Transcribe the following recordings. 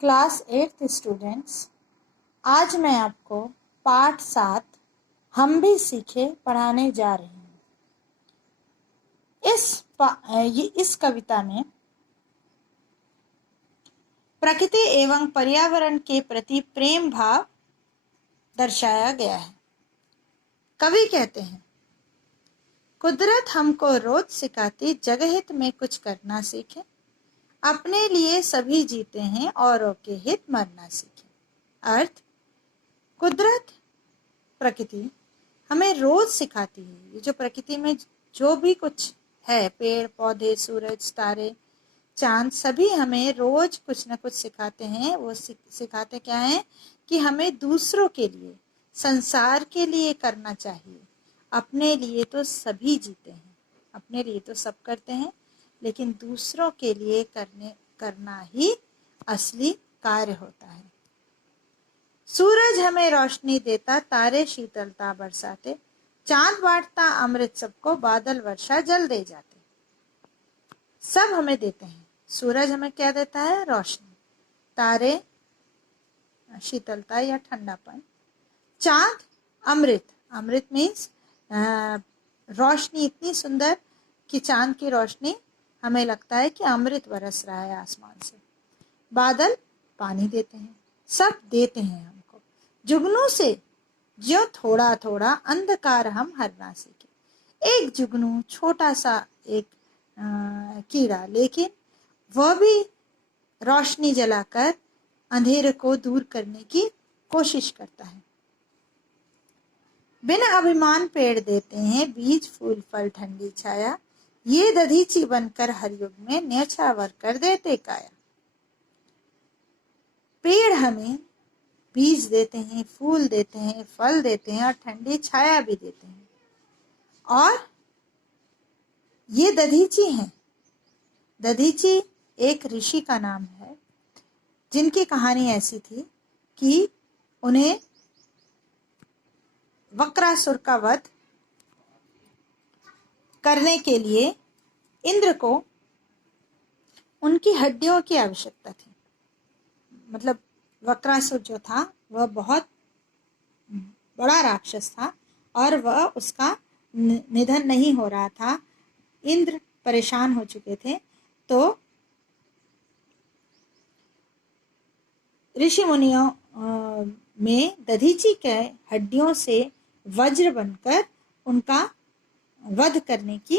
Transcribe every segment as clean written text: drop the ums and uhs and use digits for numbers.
Class 8th students, आज मैं आपको पाठ 7 हम भी सीखे पढ़ाने जा रही हूँ। इस कविता में प्रकृति एवं पर्यावरण के प्रति प्रेम भाव दर्शाया गया है। कवि कहते हैं, कुदरत हमको रोज सिखाती जगहित में कुछ करना सीखे, अपने लिए सभी जीते हैं औरों के हित मरना सीखे। अर्थ, कुदरत प्रकृति हमें रोज सिखाती है। ये जो प्रकृति में जो भी कुछ है, पेड़ पौधे, सूरज, तारे, चांद, सभी हमें रोज कुछ ना कुछ सिखाते हैं। वो सिखाते क्या है कि हमें दूसरों के लिए, संसार के लिए करना चाहिए। अपने लिए तो सभी जीते हैं, अपने लिए तो सब करते हैं, लेकिन दूसरों के लिए करना ही असली कार्य होता है। सूरज हमें रोशनी देता, तारे शीतलता बरसाते, चांद बांटता अमृत सबको, बादल वर्षा जल दे जाते। सब हमें देते हैं। सूरज हमें क्या देता है? रोशनी। तारे शीतलता या ठंडापन। चांद अमृत, अमृत मीन्स रोशनी इतनी सुंदर कि चांद की रोशनी हमें लगता है कि अमृत बरस रहा है आसमान से। बादल पानी देते हैं। सब देते हैं हमको। जुगनू से जो थोड़ा थोड़ा अंधकार हम हरना सीखे। एक जुगनू, छोटा सा एक कीड़ा, लेकिन वह भी रोशनी जलाकर अंधेरे को दूर करने की कोशिश करता है। बिना अभिमान पेड़ देते हैं, बीज फूल फल ठंडी छाया, ये दधीची बनकर हर युग में न्यौछावर कर देते काया। पेड़ हमें बीज देते हैं, फूल देते हैं, फल देते हैं और ठंडी छाया भी देते हैं। और ये दधीची हैं। दधीची एक ऋषि का नाम है, जिनकी कहानी ऐसी थी कि उन्हें वक्रासुर का वध करने के लिए इंद्र को उनकी हड्डियों की आवश्यकता थी। मतलब वक्रासुर जो था वह बहुत बड़ा राक्षस था और वह उसका निधन नहीं हो रहा था। इंद्र परेशान हो चुके थे। तो ऋषि मुनियों में दधीची के हड्डियों से वज्र बनकर उनका वध करने की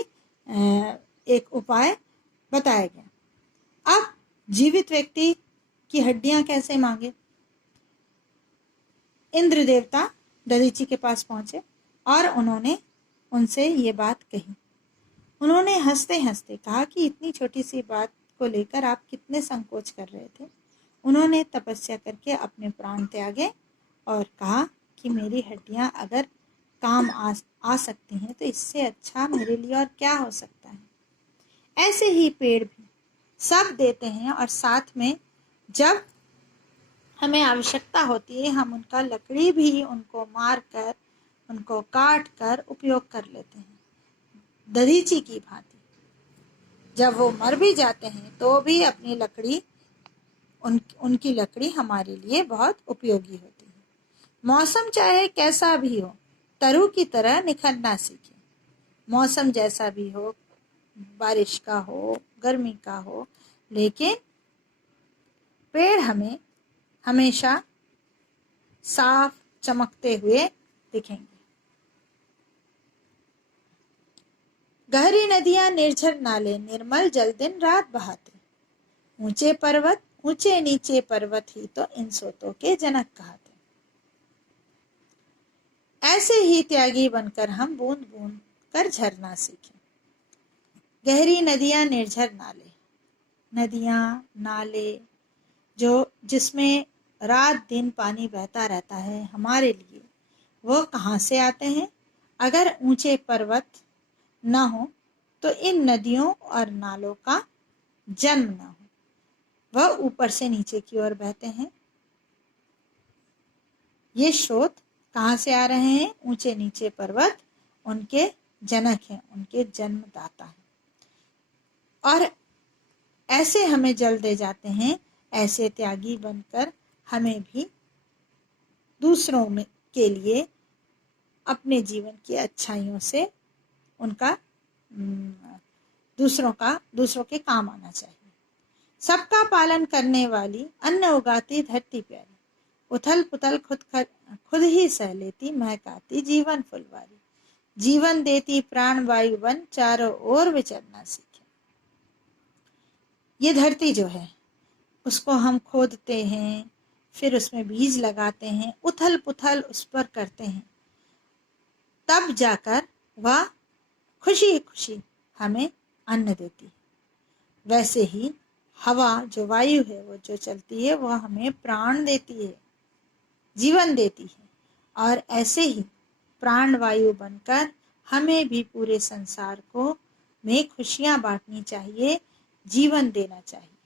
एक उपाय बताया गया। अब जीवित व्यक्ति की हड्डियां कैसे मांगे? इंद्र देवता दधीची के पास पहुंचे और उन्होंने उनसे ये बात कही। उन्होंने हंसते हंसते कहा कि इतनी छोटी सी बात को लेकर आप कितने संकोच कर रहे थे। उन्होंने तपस्या करके अपने प्राण त्यागे और कहा कि मेरी हड्डियां अगर काम आ सकती हैं तो इससे अच्छा मेरे लिए और क्या हो सकता है। ऐसे ही पेड़ भी सब देते हैं और साथ में जब हमें आवश्यकता होती है हम उनका लकड़ी भी उनको मार कर, उनको काट कर उपयोग कर लेते हैं। दधीची की भांति जब वो मर भी जाते हैं तो भी अपनी लकड़ी, उनकी लकड़ी हमारे लिए बहुत उपयोगी होती है। मौसम चाहे कैसा भी हो, तरु की तरह निखरना सीखे। मौसम जैसा भी हो, बारिश का हो, गर्मी का हो, लेकिन पेड़ हमें हमेशा साफ चमकते हुए दिखेंगे। गहरी नदियां, निर्झर नाले, निर्मल जल दिन रात बहाते, ऊंचे पर्वत, ऊंचे नीचे पर्वत ही तो इन सोतों के जनक कहते। ऐसे ही त्यागी बनकर हम बूंद बूंद कर झरना सीखें। गहरी नदियां, निर्झर नाले, नदियां, नाले जो जिसमें रात दिन पानी बहता रहता है हमारे लिए, वो कहाँ से आते हैं? अगर ऊंचे पर्वत न हो तो इन नदियों और नालों का जन्म न हो। वह ऊपर से नीचे की ओर बहते हैं। ये स्रोत कहाँ से आ रहे हैं? ऊंचे नीचे पर्वत उनके जनक हैं, उनके जन्मदाता हैं। और ऐसे हमें जल दे जाते हैं ऐसे त्यागी बनकर हमें भी दूसरों में के लिए अपने जीवन की अच्छाइयों से उनका दूसरों के काम आना चाहिए। सबका पालन करने वाली, अन्न उगाती धरती प्यारी, उथल पुथल खुद ही सह लेती, महकाती जीवन फुलवारी, जीवन देती प्राण वायु वन, चारों ओर विचरना सीखे। ये धरती जो है उसको हम खोदते हैं, फिर उसमें बीज लगाते हैं, उथल पुथल उस पर करते हैं, तब जाकर वह खुशी खुशी हमें अन्न देती है। वैसे ही हवा जो वायु है वो जो चलती है वह हमें प्राण देती है, जीवन देती है। और ऐसे ही प्राण वायु बनकर हमें भी पूरे संसार को में खुशियां बांटनी चाहिए, जीवन देना चाहिए।